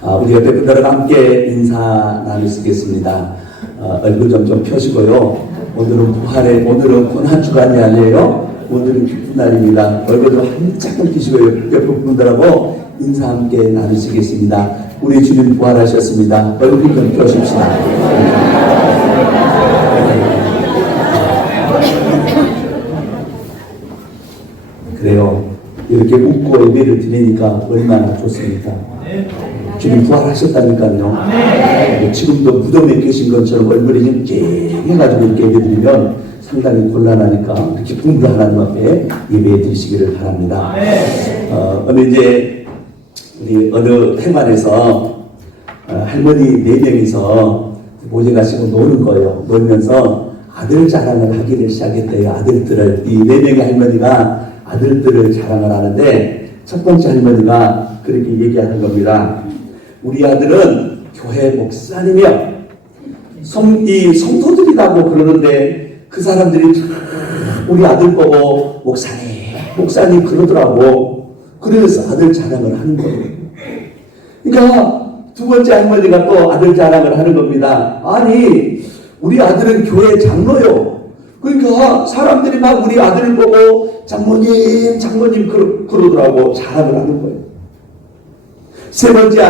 우리 옆에 분들과 함께 인사 나누시겠습니다. 얼굴 좀 펴시고요. 오늘은 고난주간이 아니에요. 오늘은 기쁜 날입니다. 얼굴 좀 한짝을 펴시고 옆에 분들하고 인사 함께 나누시겠습니다. 우리 주님 부활하셨습니다. 얼굴 좀 펴십시다. 그래요. 이렇게 웃고 예배를 드리니까 얼마나 좋습니까? 주님 부활하셨다니까요. 지금도 무덤에 계신 것처럼 얼굴이 쨍해가지고 이렇게 예배 드리면 상당히 곤란하니까 기쁨으로 하나님 앞에 예배 드리시기를 바랍니다. 이제 우리 어느 회관에서 할머니 4명이서 모여 가시고 노는 거예요. 놀면서 아들 자랑을 하기를 시작했대요. 아들들을. 이 4명의 할머니가 아들들을 자랑을 하는데 첫 번째 할머니가 그렇게 얘기하는 겁니다. 우리 아들은 교회 목사님이요. 이 성도들이라고 그러는데 그 사람들이 우리 아들 보고 목사님 그러더라고. 그래서 아들 자랑을 하는 거예요. 그러니까 두 번째 할머니가 또 아들 자랑을 하는 겁니다. 아니 우리 아들은 교회 장로요. 그러니까 사람들이 막 우리 아들을 보고 장모님 그러더라고. 자랑을 하는 거예요. 세 번째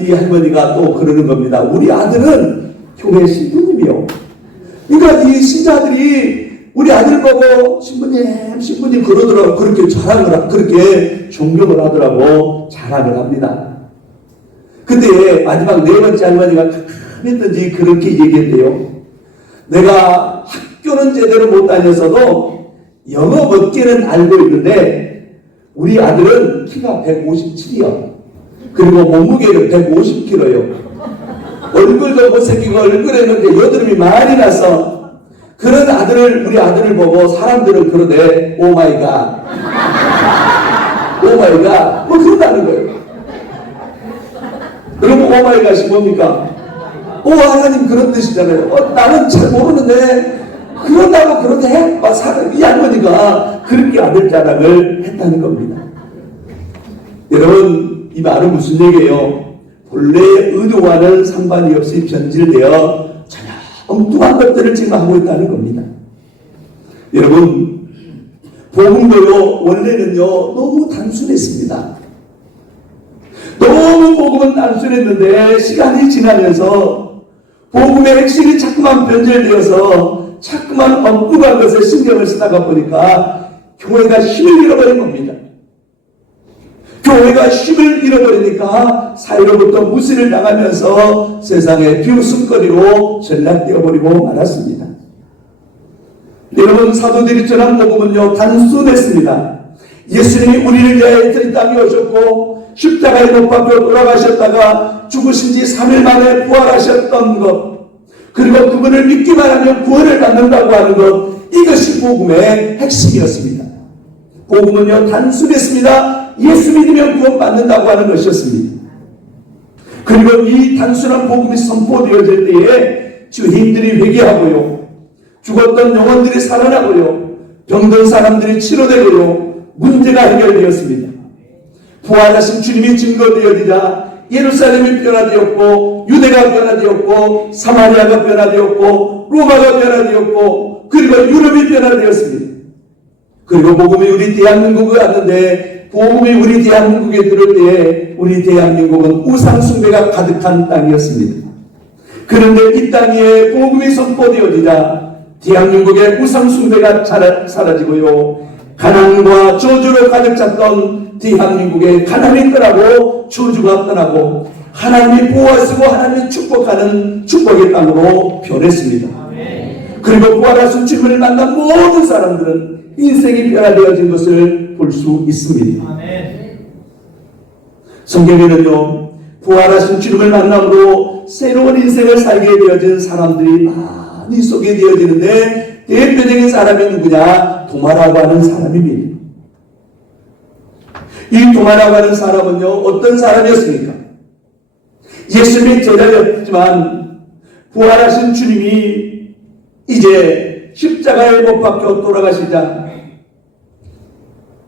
이 할머니가 또 그러는 겁니다. 우리 아들은 교회 신부님이요. 그러니까 이 신자들이 우리 아들 보고 신부님 그러더라고. 그렇게 존경을 하더라고. 자랑을 합니다. 근데 마지막 4번째 할머니가 했든지 그렇게 얘기했대요. 내가 학교는 제대로 못 다녔어도 영어 몇 개는 알고 있는데 우리 아들은 키가 157이요. 그리고 몸무게는 150kg요. 얼굴도 못생기고 얼굴에는 여드름이 많이 나서 그런 우리 아들을 보고 사람들은 그러대. 오마이갓. 오마이갓. 뭐 그런다는 거예요. 여러분 오마이갓이 뭡니까? 하나님 그런 뜻이잖아요. 나는 잘 모르는데 그런다고 그러대? 이 할머니가 그렇게 아들 자랑을 했다는 겁니다. 여러분 이 말은 무슨 얘기예요? 본래의 의도와는 상관이 없이 변질되어 전혀 엉뚱한 것들을 지금 하고 있다는 겁니다. 여러분 복음도요 원래는요 너무 단순했습니다. 너무 복음은 단순했는데 시간이 지나면서 복음의 핵심이 자꾸만 변질되어서 자꾸만 엉뚱한 것에 신경을 쓰다가 보니까 교회가 힘을 잃어버린 겁니다. 교회가 힘을 잃어버리니까 사회로부터 무시를 당하면서 세상의 비웃음거리로 전락되어버리고 말았습니다. 여러분 사도들이 전한 복음은요 단순했습니다. 예수님이 우리를 위하여 이 땅에 오셨고 십자가에 못 박혀 돌아가셨다가 죽으신 지 3일 만에 부활하셨던 것, 그리고 그분을 믿기만 하면 구원을 받는다고 하는 것, 이것이 복음의 핵심이었습니다. 복음은요 단순했습니다. 예수 믿으면 구원받는다고 하는 것이었습니다. 그리고 이 단순한 복음이 선포되어질 때에 주인들이 회개하고요, 죽었던 영혼들이 살아나고요, 병든 사람들이 치료되고요, 문제가 해결되었습니다. 부활하신 주님이 증거되어지자 예루살렘이 변화되었고, 유대가 변화되었고, 사마리아가 변화되었고, 로마가 변화되었고, 그리고 유럽이 변화되었습니다. 그리고 복음이 우리 대한민국에 왔는데, 복음이 우리 대한민국에 들을 때에 우리 대한민국은 우상숭배가 가득한 땅이었습니다. 그런데 이 땅에 복음이 선포되어지자 대한민국의 우상숭배가 사라지고요, 가난과 저주로 가득 찼던 대한민국에 가난이 떠나고 저주가 떠나고 하나님이 보호하시고 하나님이 축복하는 축복의 땅으로 변했습니다. 그리고 부활하신 주님을 만난 모든 사람들은 인생이 변화되어진 것을 볼 수 있습니다. 성경에는요 부활하신 주님을 만남으로 새로운 인생을 살게 되어진 사람들이 많이 소개되어지는데 대표적인 사람이 누구냐? 도마라고 하는 사람입니다. 이 도마라고 하는 사람은요 어떤 사람이었습니까? 예수님의 제자였지만 부활하신 주님이 이제 십자가에 못 박혀 돌아가시자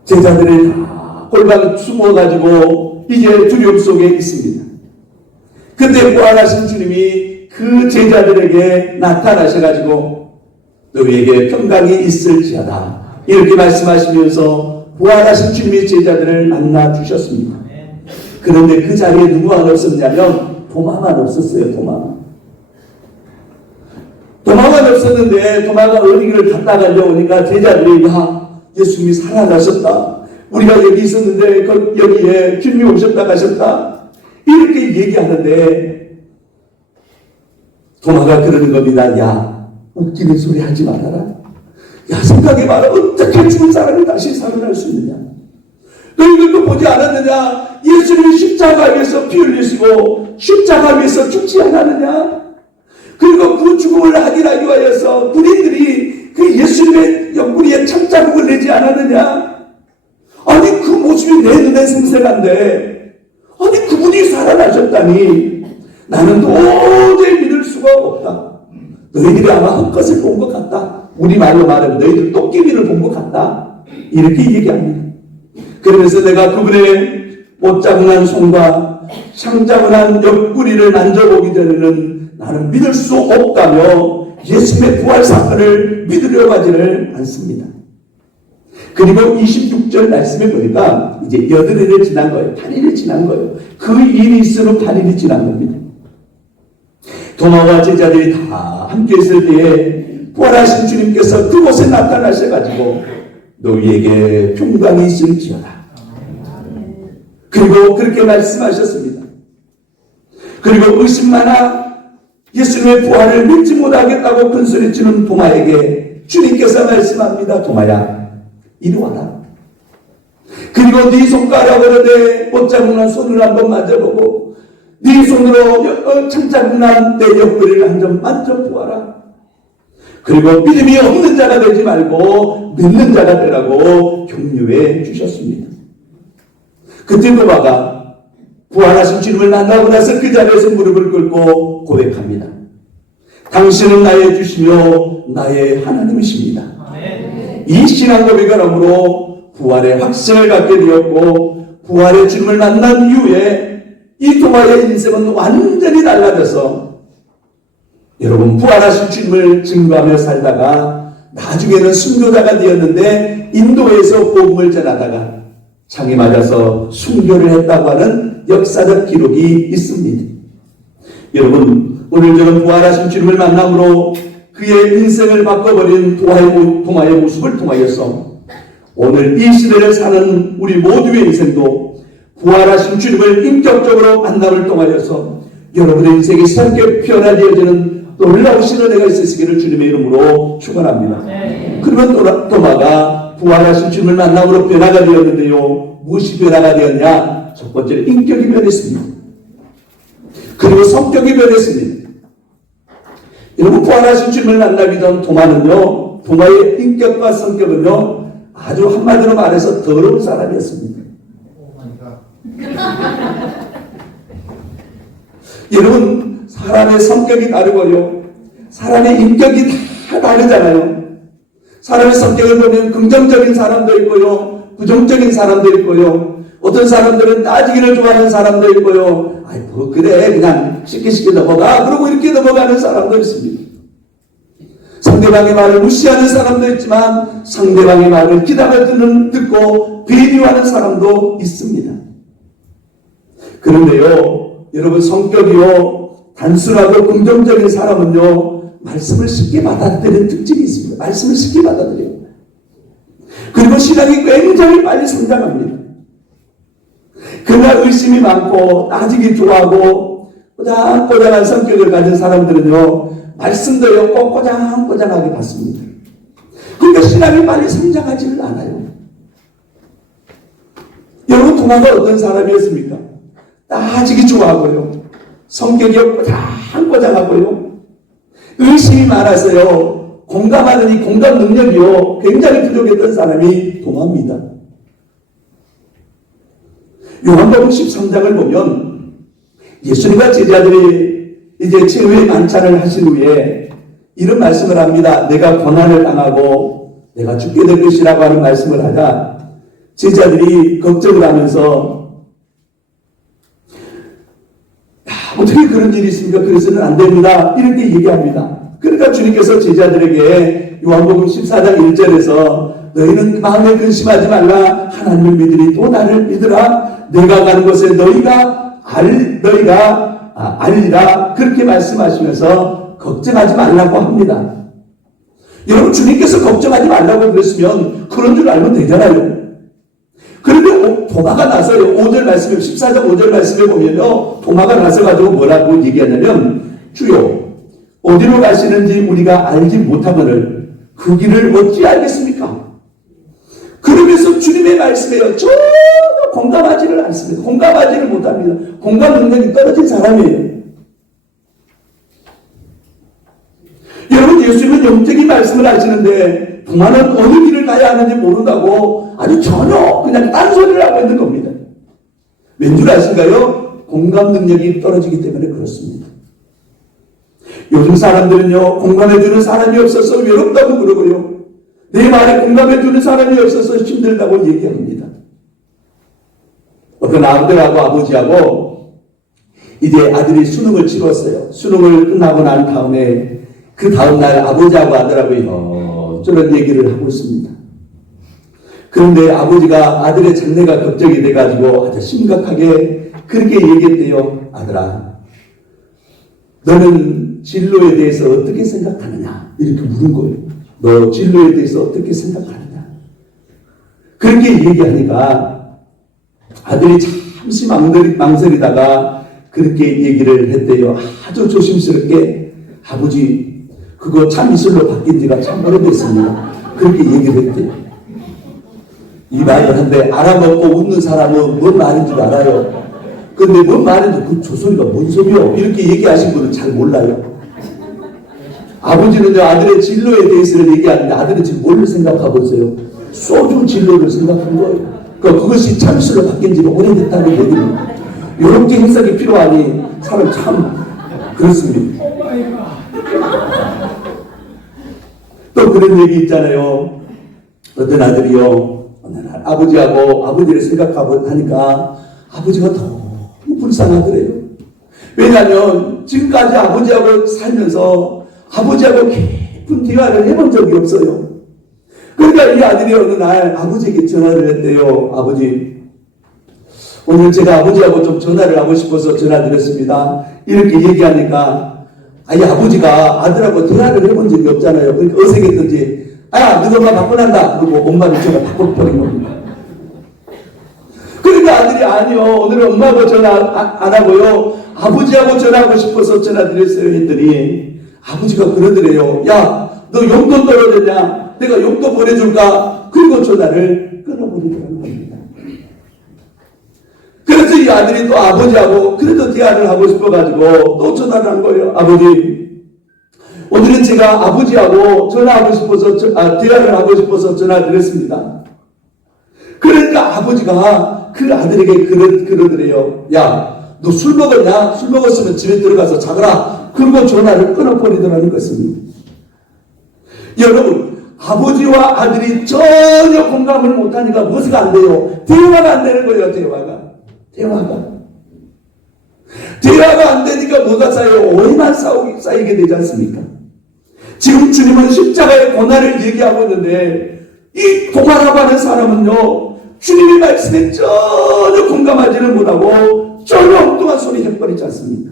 제자들이 다 골방에 숨어가지고 이제 두려움 속에 있습니다. 근데 부활하신 주님이 그 제자들에게 나타나셔가지고 너희에게 평강이 있을지어다 이렇게 말씀하시면서 부활하신 주님의 제자들을 만나 주셨습니다. 그런데 그 자리에 누구만 없었냐면 도마만 없었어요. 도마만 없었는데 도마가 어디 길을 갔다 가려오니까 제자들이 야 예수님이 살아나셨다. 우리가 여기 있었는데 여기에 주님이 오셨다 가셨다. 이렇게 얘기하는데 도마가 그러는 겁니다. 야 웃기는 소리 하지 말아라. 야 생각해봐라. 어떻게 죽은 사람이 다시 살아날 수 있느냐. 너희들도 보지 않았느냐. 예수님이 십자가 위에서 피 흘리시고 십자가 위에서 죽지 않았느냐. 그리고 그 죽음을 확인하기 위하여서 군인들이 그 예수님의 옆구리에 참자국을 내지 않았느냐. 아니 그 모습이 내 눈에 생생한데 아니 그분이 살아나셨다니 나는 도저히 믿을 수가 없다. 너희들이 아마 헛것을 본 것 같다. 우리 말로 말하면 너희들 도깨비를 본 것 같다. 이렇게 얘기합니다. 그러면서 내가 그분의 못자국난 손과 창자국난 옆구리를 만져보기 전에는 나는 믿을 수 없다며 예수님의 부활 사건을 믿으려고 하지를 않습니다. 그리고 26절 말씀에 보니까 이제 8일이 지난 거예요. 8일이 지난 거예요. 그 일이 있으면 8일이 지난 겁니다. 도마와 제자들이 다 함께 있을 때에 부활하신 주님께서 그곳에 나타나셔가지고 너희에게 평강이 있을지어다. 그리고 그렇게 말씀하셨습니다. 그리고 의심 많아 예수님의 부활을 믿지 못하겠다고 큰소리치는 도마에게 주님께서 말씀합니다. 도마야 이리 와라. 그리고 네 손가락으로 내 못자국난 손을 한번 만져보고 네 손으로 창자국난 내 옆구리를 한번 만져보아라. 그리고 믿음이 없는 자가 되지 말고 믿는 자가 되라고 격려해 주셨습니다. 그때 도마가 부활하신 주님을 만나고 나서 그 자리에서 무릎을 꿇고 고백합니다. 당신은 나의 주시며 나의 하나님이십니다. 이 신앙 고백을 함으로 부활의 확신을 갖게 되었고 부활의 주님을 만난 이후에 이 도마의 인생은 완전히 달라져서 여러분 부활하신 주님을 증거하며 살다가 나중에는 순교자가 되었는데 인도에서 복음을 전하다가 창에 맞아서 순교를 했다고 하는 역사적 기록이 있습니다. 여러분 오늘 저는 부활하신 주님을 만남으로 그의 인생을 바꿔버린 도마의 모습을 통하여서 오늘 이 시대를 사는 우리 모두의 인생도 부활하신 주님을 인격적으로 만남을 통하여서 여러분의 인생이 새롭게 변화되어지는 놀라우신 은혜가 있으시기를 주님의 이름으로 축원합니다. 그러면 도마가 부활하신 주님을 만남으로 변화가 되었는데요. 무엇이 변화가 되었냐? 첫 번째로 인격이 변했습니다. 그리고 성격이 변했습니다. 여러분 부활하신 주님을 만나기 전 도마는요. 도마의 인격과 성격은요. 아주 한마디로 말해서 더러운 사람이었습니다. 여러분 사람의 성격이 다르고요. 사람의 인격이 다 다르잖아요. 사람의 성격을 보면 긍정적인 사람도 있고요. 부정적인 사람도 있고요. 어떤 사람들은 따지기를 좋아하는 사람도 있고요. 아이 뭐 그래 그냥 쉽게 넘어가 그러고 이렇게 넘어가는 사람도 있습니다. 상대방의 말을 무시하는 사람도 있지만 상대방의 말을 기다려 듣고 배려하는 사람도 있습니다. 그런데요 여러분 성격이요 단순하고 긍정적인 사람은요 말씀을 쉽게 받아들이는 특징이 있습니다. 말씀을 쉽게 받아들여요. 그리고 신앙이 굉장히 빨리 성장합니다. 그러나 의심이 많고 따지기 좋아하고 꼬장꼬장한 성격을 가진 사람들은요 말씀도요 꼭 꼬장꼬장하게 받습니다. 그러니까 신앙이 빨리 성장하지는 않아요. 여러분 도마가 어떤 사람이었습니까? 따지기 좋아하고요 성격이 꼬장꼬장하고요 의심이 많아서요 공감하는 이 공감 능력이요 굉장히 부족했던 사람이 도마입니다. 요한복음 13장을 보면 예수님과 제자들이 이제 최후의 만찬을 하신 후에 이런 말씀을 합니다. 내가 고난을 당하고 내가 죽게 될 것이라고 하는 말씀을 하자 제자들이 걱정을 하면서 어떻게 그런 일이 있습니까? 그래서는 안 됩니다. 이렇게 얘기합니다. 그러니까 주님께서 제자들에게 요한복음 14장 1절에서 너희는 마음에 근심하지 말라. 하나님을 믿으니 또 나를 믿으라. 내가 가는 곳에 너희가 알리라. 그렇게 말씀하시면서 걱정하지 말라고 합니다. 여러분, 주님께서 걱정하지 말라고 그랬으면 그런 줄 알면 되잖아요. 그런데 도마가 나서요. 5절 말씀에 14장 5절 말씀에 보면요. 도마가 나서가지고 뭐라고 얘기하냐면 주여 어디로 가시는지 우리가 알지 못하거늘 그 길을 어찌 알겠습니까? 그러면서 주님의 말씀에요. 전혀 공감하지를 않습니다. 공감하지를 못합니다. 공감 능력이 떨어진 사람이에요. 여러분, 예수님은 영적인 말씀을 하시는데 도마는 어느 길을 가야 하는지 모른다고 아주 전혀 그냥 딴소리를 하고 있는 겁니다. 왠 줄 아신가요? 공감 능력이 떨어지기 때문에 그렇습니다. 요즘 사람들은요, 공감해주는 사람이 없어서 외롭다고 그러고요, 내 말에 공감해주는 사람이 없어서 힘들다고 얘기합니다. 어떤 아들하고 아버지하고 이제 아들이 수능을 치렀어요. 수능을 끝나고 난 다음에 그 다음날 아버지하고 아들하고 저런 얘기를 하고 있습니다. 그런데 아버지가 아들의 장래가 걱정이 돼가지고 아주 심각하게 그렇게 얘기했대요. 아들아, 너는 진로에 대해서 어떻게 생각하느냐? 이렇게 물은 거예요. 너 진로에 대해서 어떻게 생각하느냐? 그렇게 얘기하니까 아들이 잠시 망설이다가 그렇게 얘기를 했대요. 아주 조심스럽게 아버지 그거 참이슬로 바뀐 지가 참 오래됐습니다. 그렇게 얘기를 했대요. 이 말을 한데 알아먹고 웃는 사람은 뭔 말인지 알아요. 근데 뭔 말인지 그 조소리가 뭔 소리요? 이렇게 얘기하신 분은 잘 몰라요. 아버지는요, 아들의 진로에 대해서는 얘기하는데 아들은 지금 뭘 생각하고 있어요? 소주 진로를 생각한 거예요. 그러니까 그것이 참이슬로 바뀐 지가 오래됐다는 얘기입니다. 이렇게 해석이 필요하니 사람 참 그렇습니다. 또 그런 얘기 있잖아요. 어떤 아들이요, 어느 날 아버지를 생각하고 하니까 아버지가 너무 불쌍하더래요. 왜냐하면 지금까지 아버지하고 살면서 아버지하고 깊은 대화를 해본 적이 없어요. 그러니까 이 아들이 어느 날 아버지에게 전화를 했대요. 아버지, 오늘 제가 아버지하고 좀 전화를 하고 싶어서 전화드렸습니다. 이렇게 얘기하니까 아니, 아버지가 아들하고 대화를 해본 적이 없잖아요. 그러니까 어색했던지 너희 엄마 바꿔난다. 그리고 엄마를 제가 바꿔버린 겁니다. 그러니까 아들이 아니요, 오늘은 엄마하고 전화 안 하고요, 아버지하고 전화하고 싶어서 전화드렸어요 했더니 아버지가 그러더래요. 야, 너 용돈 떨어졌냐? 내가 용돈 보내줄까? 그리고 전화를 끊어버리더라는 겁니다. 그래서 이 아들이 또 아버지하고 그래도 대화를 하고 싶어가지고 또 전화를 한 거예요. 아버지, 오늘은 제가 아버지하고 전화하고 싶어서 대화를 하고 싶어서 전화드렸습니다. 그러니까 아버지가 그 아들에게 그러더래요. 야, 너 술 먹었냐? 술 먹었으면 집에 들어가서 자거라. 그리고 전화를 끊어버리더라는 것입니다. 여러분, 아버지와 아들이 전혀 공감을 못하니까 무엇이 안 돼요? 대화가 안 되는 거예요. 대화가 안 되니까 뭐가 쌓여요? 오해만 쌓이게 되지 않습니까? 지금 주님은 십자가의 고난을 얘기하고 있는데 이 도마라고 하는 사람은요, 주님의 말씀에 전혀 공감하지는 못하고 전혀 엉뚱한 소리 해버리지 않습니까?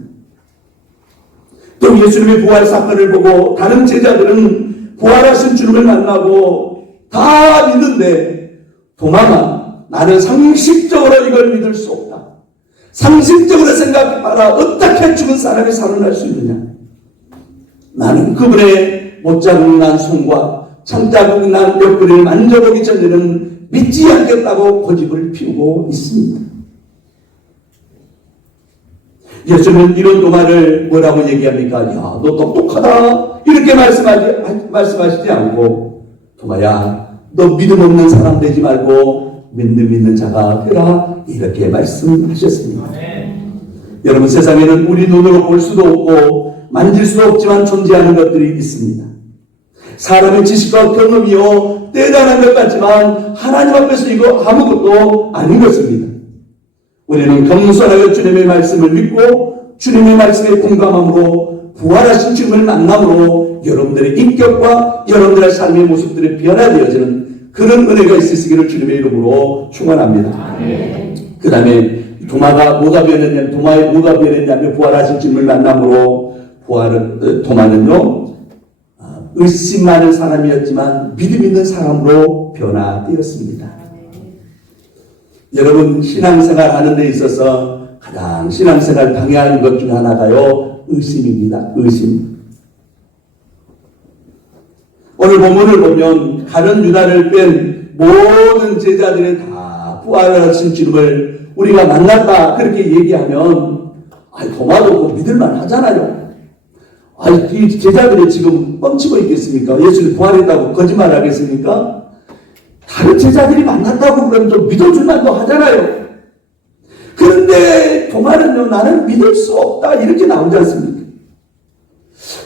또 예수님의 부활 사건을 보고 다른 제자들은 부활하신 주님을 만나고 다 믿는데 도마가 나는 상식적으로 이걸 믿을 수 없다. 상식적으로 생각해봐라. 어떻게 죽은 사람이 살아날 수 있느냐? 나는 그분의 못자국 난 손과 창자국 난 옆구리를 만져보기 전에는 믿지 않겠다고 고집을 피우고 있습니다. 예수는 이런 도마를 뭐라고 얘기합니까? 야, 너 똑똑하다. 이렇게 말씀하시지 않고, 도마야, 너 믿음 없는 사람 되지 말고 믿는 자가 되라. 이렇게 말씀하셨습니다. 여러분, 세상에는 우리 눈으로 볼 수도 없고 만질 수도 없지만 존재하는 것들이 있습니다. 사람의 지식과 경험이요, 대단한 것 같지만 하나님 앞에서 이거 아무것도 아닌 것입니다. 우리는 겸손하게 주님의 말씀을 믿고 주님의 말씀에 공감함으로 부활하신 주님을 만남으로 여러분들의 인격과 여러분들의 삶의 모습들이 변화되어지는 그런 은혜가 있으시기를 주님의 이름으로 축원합니다. 그 다음에 도마가 뭐가 변했냐면 도마에 뭐가 변했냐면 부활하신 주님을 만남으로 도마는요 의심 많은 사람이었지만 믿음 있는 사람으로 변화되었습니다. 여러분 신앙생활 하는 데 있어서 가장 신앙생활 방해하는 것 중에 하나가요 의심입니다. 의심. 오늘 본문을 보면 가룟 유다를 뺀 모든 제자들이 다 부활하신 주님을 우리가 만났다 그렇게 얘기하면 도마도 믿을만 하잖아요. 이 제자들이 지금 뻥치고 있겠습니까? 예수님 부활했다고 거짓말 하겠습니까? 다른 제자들이 만났다고 그러면 좀 믿어줄 만도 하잖아요. 그런데 도마는요 나는 믿을 수 없다 이렇게 나오지 않습니까?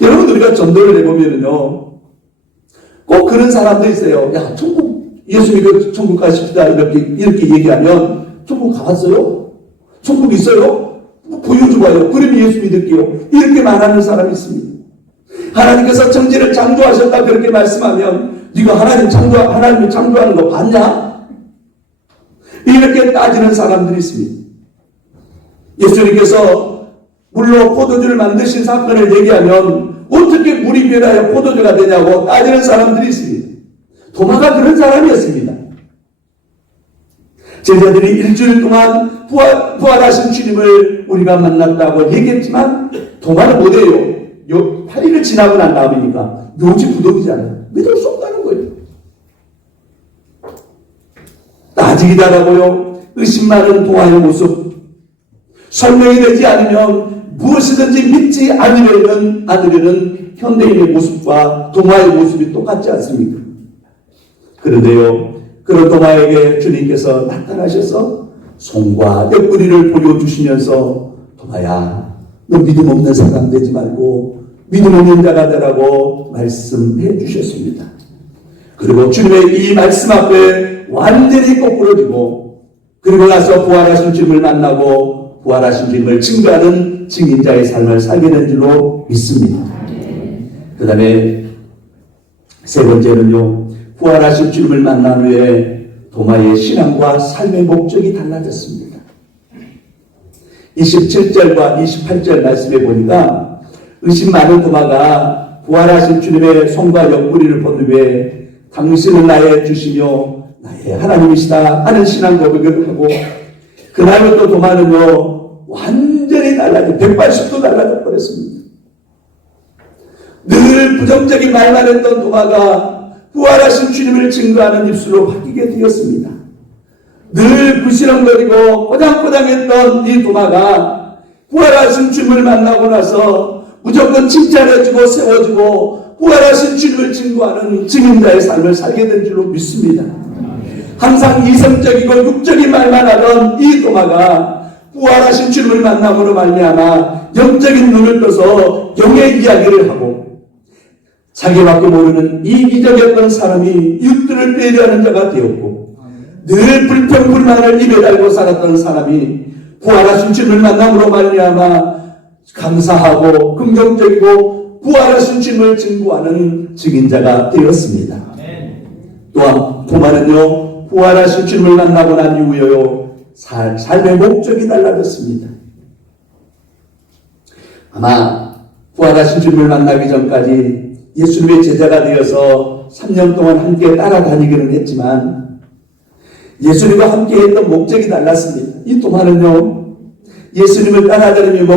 여러분 우리가 전도를 해보면요 꼭 그런 사람도 있어요. 야 천국 예수 믿어 천국 가십시다 이렇게 얘기하면 천국 가봤어요? 천국 있어요? 보여줘봐요. 그러면 예수 믿을게요. 이렇게 말하는 사람이 있습니다. 하나님께서 천지를 창조하셨다 그렇게 말씀하면 네가 하나님이 창조하는 거 봤냐? 이렇게 따지는 사람들이 있습니다. 예수님께서 물로 포도주를 만드신 사건을 얘기하면 어떻게 물이 변하여 포도주가 되냐고 따지는 사람들이 있습니다. 도마가 그런 사람이었습니다. 제자들이 일주일 동안 부활하신 주님을 우리가 만났다고 얘기했지만 도마는 뭐래요? 8일을 지나고 난 다음이니까 묘지 부동이잖아요. 믿을 수 없다는 거예요. 아직이다라고요. 의심 많은 도마의 모습 설명이 되지 않으면 무엇이든지 믿지 않으려는 현대인의 모습과 도마의 모습이 똑같지 않습니까? 그런데요 그런 도마에게 주님께서 나타나셔서 손과 옆구리를 보여주시면서 도마야 너 믿음 없는 사람 되지 말고 믿음 없는 자가 되라고 말씀해 주셨습니다. 그리고 주님의 이 말씀 앞에 완전히 거꾸러지고 그리고 나서 부활하신 주님을 만나고 부활하신 주님을 증거하는 증인자의 삶을 살게 된 줄로 믿습니다. 그 다음에 세 번째는요 부활하신 주님을 만난 후에 도마의 신앙과 삶의 목적이 달라졌습니다. 27절과 28절 말씀에 보니까 의심 많은 도마가 부활하신 주님의 손과 옆구리를 본 후에 당신은 나의 주시며 나의 하나님이시다 하는 신앙 고백을 하고 그날부터 도마는요 완전히 달라져 180도 달라져 버렸습니다. 늘 부정적인 말만 했던 도마가 부활하신 주님을 증거하는 입술로 바뀌게 되었습니다. 늘 부시렁거리고 꼬장꼬장했던 이 도마가 부활하신 주님을 만나고 나서 무조건 칭찬해주고 세워주고 부활하신 주님을 증거하는 증인자의 삶을 살게 된 줄로 믿습니다. 항상 이성적이고 육적인 말만 하던 이 도마가 부활하신 주님을 만남으로 말미암아 영적인 눈을 떠서 영의 이야기를 하고 자기밖에 모르는 이기적이었던 사람이 이웃들을 배려하는 자가 되었고 늘 불평불만을 입에 달고 살았던 사람이 부활하신 주님을 만남으로 말미암아 감사하고 긍정적이고 부활하신 주님을 증거하는 증인자가 되었습니다. 또한 도마는요 부활하신 주님을 만나고 난 이후에요 삶의 목적이 달라졌습니다. 아마 부활하신 주님을 만나기 전까지 예수님의 제자가 되어서 3년 동안 함께 따라다니기는 했지만 예수님과 함께 했던 목적이 달랐습니다. 이 도마는요 예수님을 따라다니면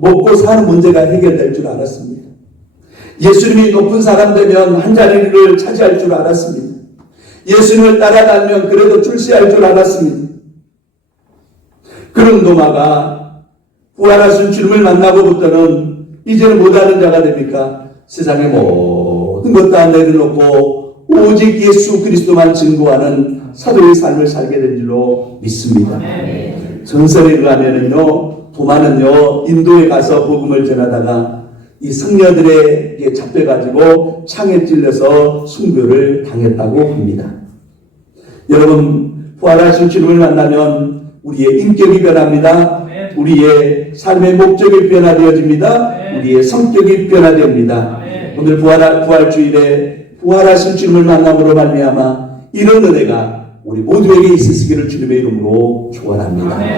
먹고 사는 문제가 해결될 줄 알았습니다. 예수님이 높은 사람 되면 한 자리를 차지할 줄 알았습니다. 예수님을 따라다니면 그래도 출세할 줄 알았습니다. 그런 도마가 부활하신 주님을 만나고부터는 이제는 못하는 자가 됩니까? 세상의 모든 것 다 내려놓고 오직 예수 그리스도만 증거하는 사도의 삶을 살게 된 줄로 믿습니다. 전설에 의하면은요 도마는요 인도에 가서 복음을 전하다가 이 승려들에게 잡혀가지고 창에 찔려서 순교를 당했다고 합니다. 여러분 부활하신 주님을 만나면 우리의 인격이 변합니다. 우리의 삶의 목적이 변화되어집니다. 우리의 성격이 변화됩니다. 오늘 부활주일에 부활하신 주님을 만남으로 말미암아 이런 은혜가 우리 모두에게 있으시기를 주님의 이름으로 축원합니다.